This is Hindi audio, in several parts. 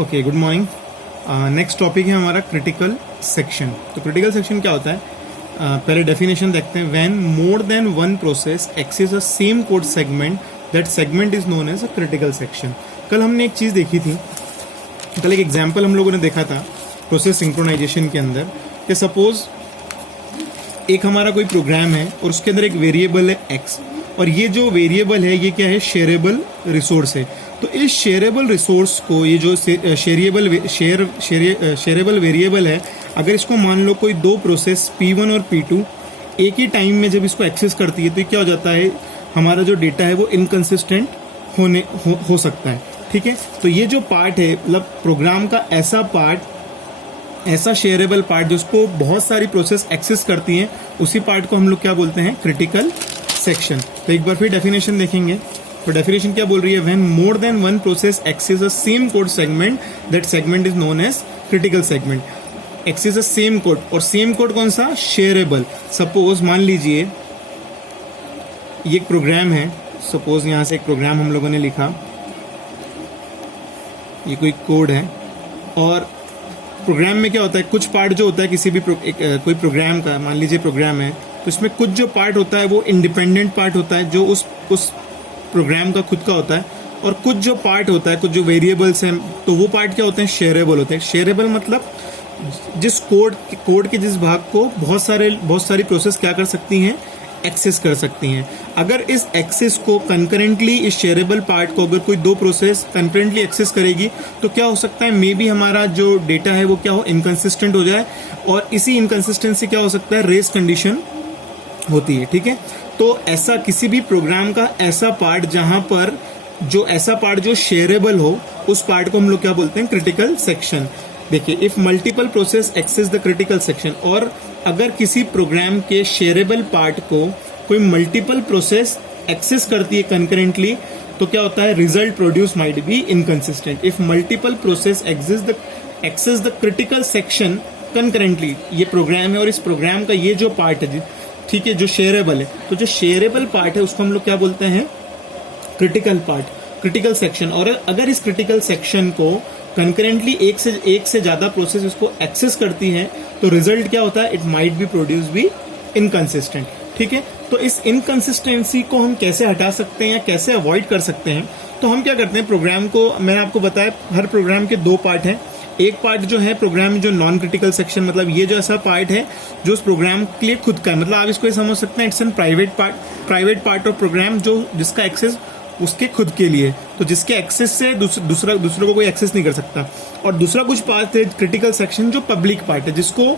Okay, good morning. Next topic है हमारा क्रिटिकल सेक्शन। तो क्रिटिकल सेक्शन क्या होता है? पहले डेफिनेशन देखते हैं। When more than one process access a same code segment, that segment is known as a critical section. कल हमने एक चीज़ देखी थी, कल एक एग्जाम्पल हम लोगों ने देखा था प्रोसेस सिंक्रोनाइजेशन के अंदर कि सपोज एक हमारा कोई प्रोग्राम है और उसके अंदर एक वेरिएबल है एक्स, और ये जो वेरिएबल है ये क्या है? शेयरेबल रिसोर्स है। तो इस शेयरेबल रिसोर्स को, ये जो शेयरेबल वेरिएबल है, अगर इसको मान लो कोई दो प्रोसेस P1 और P2 एक ही टाइम में जब इसको एक्सेस करती है तो क्या हो जाता है? हमारा जो डेटा है वो इनकंसिस्टेंट हो सकता है। ठीक है, तो ये जो पार्ट है, मतलब प्रोग्राम का ऐसा पार्ट, ऐसा शेयरेबल पार्ट जिसको बहुत सारी प्रोसेस एक्सेस करती हैं, उसी पार्ट को हम लोग क्या बोलते हैं? Critical section. तो एक बार फिर डेफिनेशन देखेंगे। तो डेफिनेशन क्या बोल रही है? When more than one process access a same code segment, that segment is known as critical segment. Access a same code, और सेम कोड कौन सा? शेयरेबल। सपोज मान लीजिए ये एक प्रोग्राम है, सपोज यहां से एक प्रोग्राम हम लोगों ने लिखा, ये कोई कोड है, और प्रोग्राम में क्या होता है? कुछ पार्ट जो होता है किसी भी कोई प्रोग्राम का, मान लीजिए प्रोग्राम है, तो इसमें कुछ जो पार्ट होता है वो इंडिपेंडेंट पार्ट होता है जो उस प्रोग्राम का खुद का होता है, और कुछ जो पार्ट होता है, कुछ जो वेरिएबल्स हैं, तो वो पार्ट क्या होते हैं? शेयरेबल होते हैं। शेयरेबल मतलब जिस कोड के जिस भाग को बहुत सारी प्रोसेस क्या कर सकती हैं? एक्सेस कर सकती हैं। अगर इस एक्सेस को कंकरेंटली, इस शेयरेबल पार्ट को अगर कोई दो प्रोसेस कंकरेंटली एक्सेस करेगी तो क्या हो सकता है? मे बी हमारा जो डेटा है वो क्या हो? इनकंसिस्टेंट हो जाए, और इसी इनकंसिस्टेंसी क्या हो सकता है? रेस कंडीशन होती है। ठीक है, तो ऐसा किसी भी प्रोग्राम का ऐसा पार्ट जहां पर ऐसा पार्ट जो शेयरेबल हो, उस पार्ट को हम लोग क्या बोलते हैं? Critical section. देखिए, if multiple process access the critical section, और अगर किसी प्रोग्राम के शेयरेबल पार्ट को कोई मल्टीपल प्रोसेस एक्सेस करती है कंकरेंटली, तो क्या होता है? Result produce might be inconsistent. If multiple process access the critical section concurrently, ये प्रोग्राम है और इस प्रोग्राम का ये जो पार्ट है, ठीक है, जो शेयरेबल है, तो जो शेयरेबल पार्ट है उसको हम लोग क्या बोलते हैं? Critical part, critical section. और अगर इस क्रिटिकल सेक्शन को कंकरेंटली एक से ज्यादा प्रोसेस इसको एक्सेस करती हैं, तो रिजल्ट क्या होता है? It might be produce be inconsistent. ठीक है, तो इस इनकंसिस्टेंसी को हम कैसे हटा सकते हैं या कैसे अवॉइड कर सकते हैं? तो हम क्या करते हैं, प्रोग्राम को, मैंने आपको बताया हर प्रोग्राम के दो पार्ट हैं। एक पार्ट जो है प्रोग्राम जो नॉन क्रिटिकल सेक्शन, मतलब ये जो ऐसा पार्ट है जो उस प्रोग्राम के लिए खुद का है, मतलब आप इसको ये समझ सकते हैं it's an private part of program, जो जिसका एक्सेस उसके खुद के लिए, तो जिसके एक्सेस से दूसरों को कोई एक्सेस नहीं कर सकता। और दूसरा कुछ पार्ट है क्रिटिकल सेक्शन जो पब्लिक पार्ट है, जिसको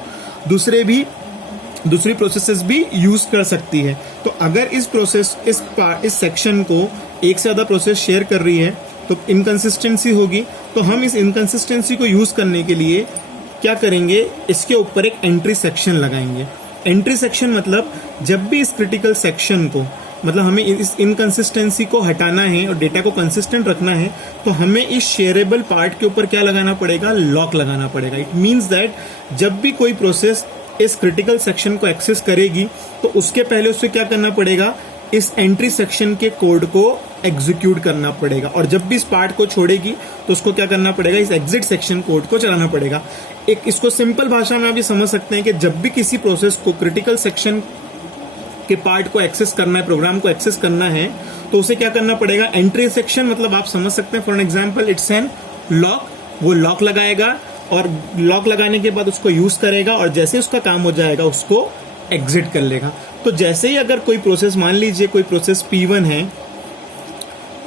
दूसरी प्रोसेसेस भी यूज कर सकती है। तो अगर इस सेक्शन को एक से ज्यादा प्रोसेस शेयर कर रही है तो इनकंसिस्टेंसी होगी। तो हम इस इनकंसिस्टेंसी को यूज करने के लिए क्या करेंगे? इसके ऊपर एक एंट्री सेक्शन लगाएंगे। एंट्री सेक्शन मतलब जब भी इस क्रिटिकल सेक्शन को, मतलब हमें इस इनकंसिस्टेंसी को हटाना है और डेटा को कंसिस्टेंट रखना है, तो हमें इस शेयरेबल पार्ट के ऊपर क्या लगाना पड़ेगा? लॉक लगाना पड़ेगा। इट मीन्स दैट जब भी कोई प्रोसेस इस क्रिटिकल सेक्शन को एक्सेस करेगी तो उसके पहले उससे क्या करना पड़ेगा? इस एंट्री सेक्शन के कोड को एग्जीक्यूट करना पड़ेगा, और जब भी इस पार्ट को छोड़ेगी तो उसको क्या करना पड़ेगा? इस एग्जिट सेक्शन कोड को चलाना पड़ेगा। इसको सिंपल भाषा में आप ये समझ सकते हैं कि जब भी किसी प्रोसेस को क्रिटिकल सेक्शन के पार्ट को एक्सेस करना है, प्रोग्राम को एक्सेस करना है, तो उसे क्या करना पड़ेगा? एंट्री सेक्शन मतलब आप समझ सकते हैं, for example it's an lock. वो लॉक लगाएगा, और लॉक लगाने के बाद उसको यूज करेगा, और जैसे उसका काम हो जाएगा उसको एग्जिट कर लेगा। तो जैसे ही अगर कोई प्रोसेस, मान लीजिए कोई प्रोसेस P1 है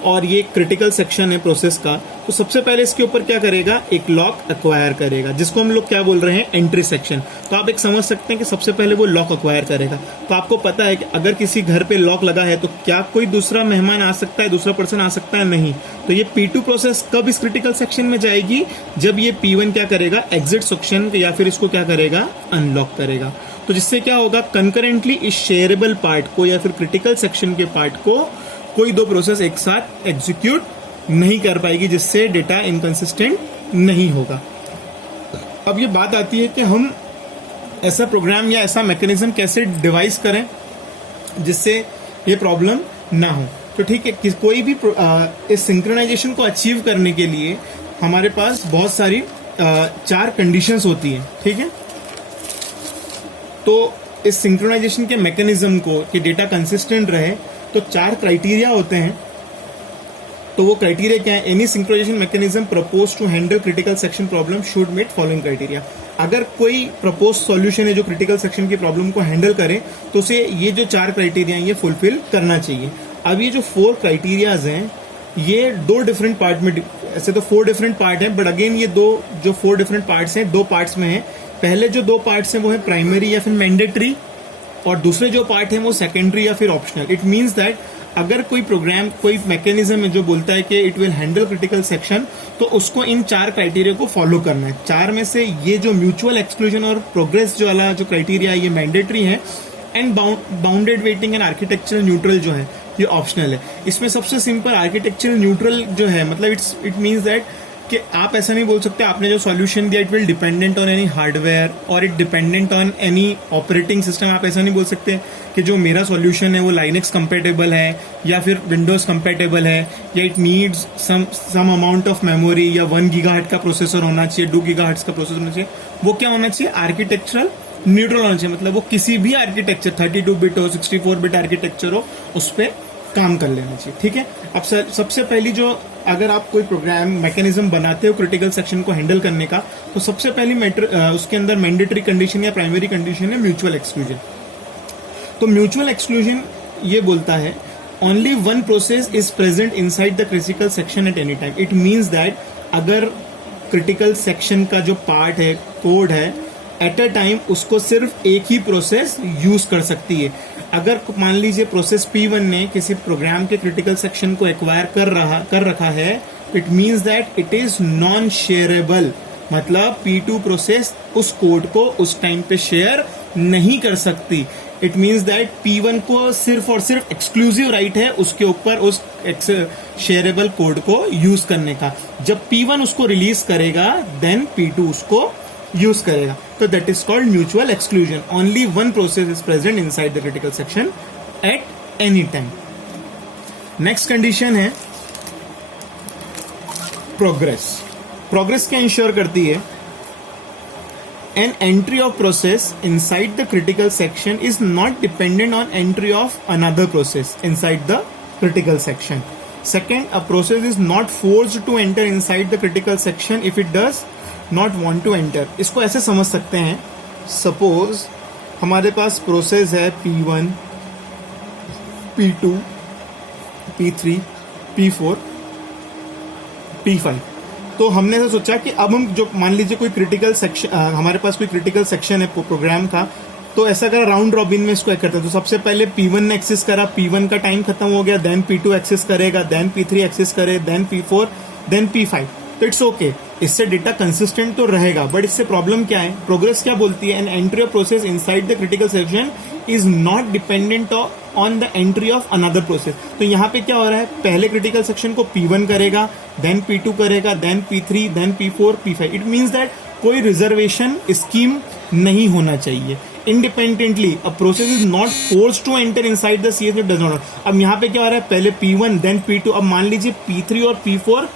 और ये क्रिटिकल सेक्शन है प्रोसेस का, तो सबसे पहले इसके ऊपर क्या करेगा? एक लॉक एक्वायर करेगा, जिसको हम लोग क्या बोल रहे हैं? Entry section. तो आप एक समझ सकते हैं कि सबसे पहले वो लॉक एक्वायर करेगा। तो आपको पता है कि अगर किसी घर पे लॉक लगा है तो क्या कोई दूसरा मेहमान आ सकता है, दूसरा पर्सन आ सकता है? नहीं। तो ये P2 प्रोसेस कब इस क्रिटिकल सेक्शन में जाएगी? जब ये P1 क्या करेगा? एग्जिट सेक्शन, या फिर इसको क्या करेगा? अनलॉक करेगा। तो जिससे क्या होगा? कंकरेंटली इस शेयरेबल पार्ट को या फिर क्रिटिकल सेक्शन के पार्ट को कोई दो प्रोसेस एक साथ एग्जीक्यूट नहीं कर पाएगी, जिससे डेटा इनकंसिस्टेंट नहीं होगा। अब ये बात आती है कि हम ऐसा प्रोग्राम या ऐसा मैकेनिज्म कैसे डिवाइस करें जिससे ये प्रॉब्लम ना हो। तो ठीक है, कोई भी इस सिंक्रोनाइजेशन को अचीव करने के लिए हमारे पास बहुत सारी 4 कंडीशंस होती हैं, ठीक है। तो इस सिंक्रोनाइजेशन के मैकेनिज्म को कि डेटा कंसिस्टेंट रहे तो 4 क्राइटेरिया होते हैं। तो वो क्राइटेरिया क्या है? Any synchronisation mechanism propose to handle critical section problem should meet following criteria. अगर कोई प्रपोज सॉल्यूशन है जो क्रिटिकल सेक्शन की प्रॉब्लम को हैंडल करे तो उसे ये जो 4 क्राइटेरिया हैं ये फुलफिल करना चाहिए। अब ये जो 4 क्राइटेरियाज हैं ये 2 डिफरेंट पार्ट में, ऐसे तो 4 डिफरेंट पार्ट हैं, बट अगेन ये 4 डिफरेंट पार्ट्स हैं 2 पार्ट्स में हैं। पहले जो 2 पार्ट्स हैं वो है प्राइमरी या फिर मैंडेटरी, और दूसरे जो पार्ट है वो सेकेंडरी या फिर ऑप्शनल। इट मीन्स दैट अगर कोई प्रोग्राम, कोई मैकेनिज्म है जो बोलता है कि it will handle critical section, तो उसको इन 4 क्राइटेरिया को फॉलो करना है। 4 में से ये जो म्यूचुअल एक्सक्लूजन और प्रोग्रेस जो वाला जो क्राइटेरिया है ये मैंडेटरी है, and bounded waiting and architectural neutral जो है ये ऑप्शनल है। इसमें सबसे सिंपल आर्किटेक्चरल न्यूट्रल जो है, मतलब इट मीन्स दैट कि आप ऐसा नहीं बोल सकते आपने जो सॉल्यूशन दिया it will dependent on any hardware और it dependent on any operating system. आप ऐसा नहीं बोल सकते कि जो मेरा सॉल्यूशन है वो लाइनेक्स कंपेटेबल है या फिर विंडोज कंपेटेबल है, या it needs some amount of memory, या 1 गीगाहर्ट्ज का प्रोसेसर होना चाहिए, 2 गीगाहर्ट्ज का प्रोसेसर होना चाहिए। वो क्या होना चाहिए? आर्किटेक्चरल न्यूट्रल होना चाहिए। मतलब वो किसी भी आर्किटेक्चर 32 बिट हो, 64 बिट आर्किटेक्चर हो, उस पर काम कर लेना चाहिए, ठीक है। अब सबसे पहली जो, अगर आप कोई प्रोग्राम मैकेनिज्म बनाते हो क्रिटिकल सेक्शन को हैंडल करने का, तो सबसे पहली उसके अंदर मैंडेटरी कंडीशन या प्राइमरी कंडीशन है म्यूचुअल एक्सक्लूजन। तो म्यूचुअल एक्सक्लूजन ये बोलता है only 1 process is present inside the critical section at any time. It means that अगर क्रिटिकल सेक्शन का जो पार्ट है, कोड है, एट अ टाइम उसको सिर्फ एक ही प्रोसेस यूज कर सकती है। अगर मान लीजिए प्रोसेस P1 ने किसी प्रोग्राम के क्रिटिकल सेक्शन को एक्वायर कर रखा है, it means that it is non shareable. मतलब P2 प्रोसेस उस कोड को उस टाइम पे शेयर नहीं कर सकती। इट मीन्स दैट P1 को सिर्फ और सिर्फ एक्सक्लूसिव राइट है उसके ऊपर उस शेयरेबल कोड को यूज करने का। जब P1 उसको रिलीज करेगा देन P2 उसको यूज करेगा। तो that is called mutual exclusion. Only 1 process is present inside the critical section at any time. Next condition है प्रोग्रेस। प्रोग्रेस क्या इंश्योर करती है? An entry of process inside the critical section is not dependent on entry of another process inside the critical section. Second, a process is not forced to enter inside the critical section if it does not want to enter. इसको ऐसे समझ सकते हैं, सपोज हमारे पास प्रोसेस है P1, P2, P3, P4, P5। तो हमने ऐसा सोचा कि अब हम जो, मान लीजिए कोई क्रिटिकल सेक्शन, हमारे पास कोई क्रिटिकल सेक्शन है प्रोग्राम का, तो ऐसा करा राउंड रॉबिन में इसको करते हैं। तो सबसे पहले P1 ने एक्सेस करा, P1 का टाइम खत्म हो गया, देन P2 एक्सेस करेगा, देन P3 एक्सेस करे, देन P4, देन P5। तो इट्स ओके, इससे डेटा कंसिस्टेंट तो रहेगा, बट इससे प्रॉब्लम क्या है? प्रोग्रेस क्या बोलती है? An entry of process inside the critical section is not dependent on the entry of another process. तो यहाँ पे क्या हो रहा है? पहले क्रिटिकल सेक्शन को P1 करेगा, देन P2 करेगा, then P3, then P4, P5। It means that कोई रिजर्वेशन स्कीम नहीं होना चाहिए। Independently a process is not forced to enter inside the CS it does not. अब यहाँ पे क्या हो रहा है? पहले P1 देन P2, अब मान लीजिए P3 और P4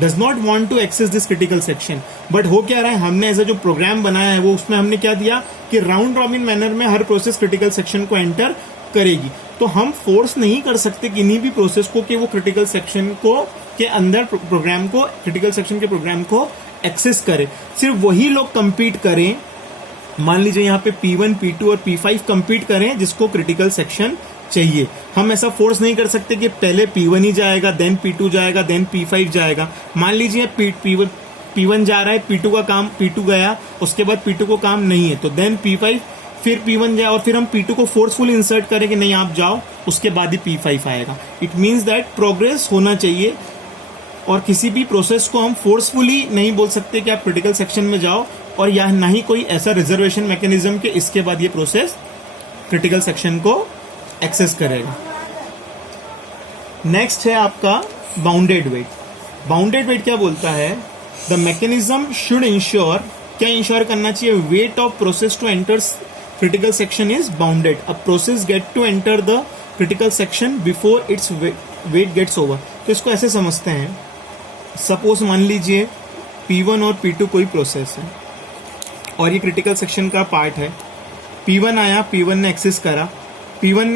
does not want to access this critical section, but हो क्या रहा है? हमने ऐसा जो प्रोग्राम बनाया है वो उसमें हमने क्या दिया कि राउंड रॉबिन मैनर में हर प्रोसेस क्रिटिकल सेक्शन को एंटर करेगी। तो हम फोर्स नहीं कर सकते किन्हीं भी प्रोसेस को कि वो क्रिटिकल सेक्शन को के अंदर प्रोग्राम को, क्रिटिकल सेक्शन के प्रोग्राम को एक्सेस करे। सिर्फ वही लोग कंपीट करें, मान लीजिए यहाँ पे P1, P2 और P5 कंपीट करें जिसको क्रिटिकल सेक्शन चाहिए। हम ऐसा फोर्स नहीं कर सकते कि पहले P1 ही जाएगा, देन P2 जाएगा, देन P5 जाएगा। मान लीजिए P1 जा रहा है, P2 का काम, P2 गया, उसके बाद P2 को काम नहीं है, तो देन P5, फिर P1 जाए, और फिर हम P2 को फोर्सफुली इंसर्ट करें कि नहीं आप जाओ, उसके बाद ही P5 आएगा। इट मीन्स दैट प्रोग्रेस होना चाहिए, और किसी भी प्रोसेस को हम फोर्सफुली नहीं बोल सकते कि आप क्रिटिकल सेक्शन में जाओ, और या ना ही कोई ऐसा रिजर्वेशन मैकेनिज्म के इसके बाद ये प्रोसेस क्रिटिकल सेक्शन को एक्सेस करेगा। नेक्स्ट है आपका बाउंडेड वेट। बाउंडेड वेट क्या बोलता है? द मैकेनिज्म शुड इंश्योर, क्या इंश्योर करना चाहिए? Wait of process to enter critical section is bounded. A process get to enter the critical section before its wait gets over. तो इसको ऐसे समझते हैं, सपोज मान लीजिए P1 और P2 कोई प्रोसेस है और ये क्रिटिकल सेक्शन का पार्ट है। P1 आया, P1 ने एक्सेस करा, P1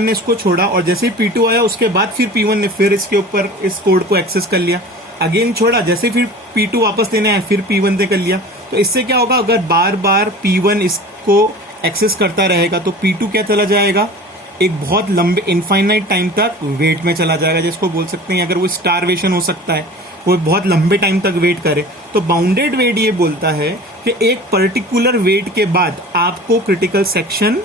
ने इसको छोड़ा और जैसे ही P2 आया उसके बाद फिर P1 ने फिर इसके ऊपर इस कोड को एक्सेस कर लिया, अगेन छोड़ा, जैसे फिर P2 वापस लेने आया फिर P1 ने कर लिया। तो इससे क्या होगा, अगर बार बार P1 इसको एक्सेस करता रहेगा तो P2 क्या चला जाएगा, एक बहुत लंबे इनफाइनाइट टाइम तक वेट में चला जाएगा, जिसको बोल सकते हैं अगर वो स्टारवेशन हो सकता है, वो बहुत लंबे टाइम तक वेट करे। तो बाउंडेड वेट ये बोलता है कि एक पर्टिकुलर वेट के बाद आपको क्रिटिकल सेक्शन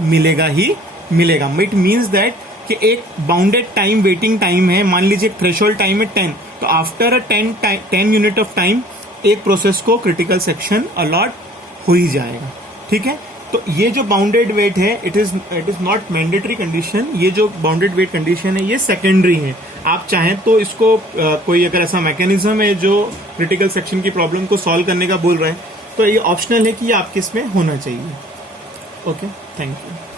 मिलेगा ही मिलेगा। इट मीन्स दैट कि एक बाउंडेड टाइम वेटिंग टाइम है, मान लीजिए थ्रेशोल्ड टाइम है 10, तो आफ्टर 10 यूनिट ऑफ टाइम एक प्रोसेस को क्रिटिकल सेक्शन अलॉट हो ही जाएगा। ठीक है, तो ये जो बाउंडेड वेट है it is not mandatory condition. ये जो बाउंडेड वेट कंडीशन है ये सेकेंडरी है। आप चाहें तो इसको कोई अगर ऐसा मैकेनिज्म है जो क्रिटिकल सेक्शन की प्रॉब्लम को सॉल्व करने का बोल रहा है तो ये ऑप्शनल है कि ये आपके इसमें होना चाहिए। Okay, thank you.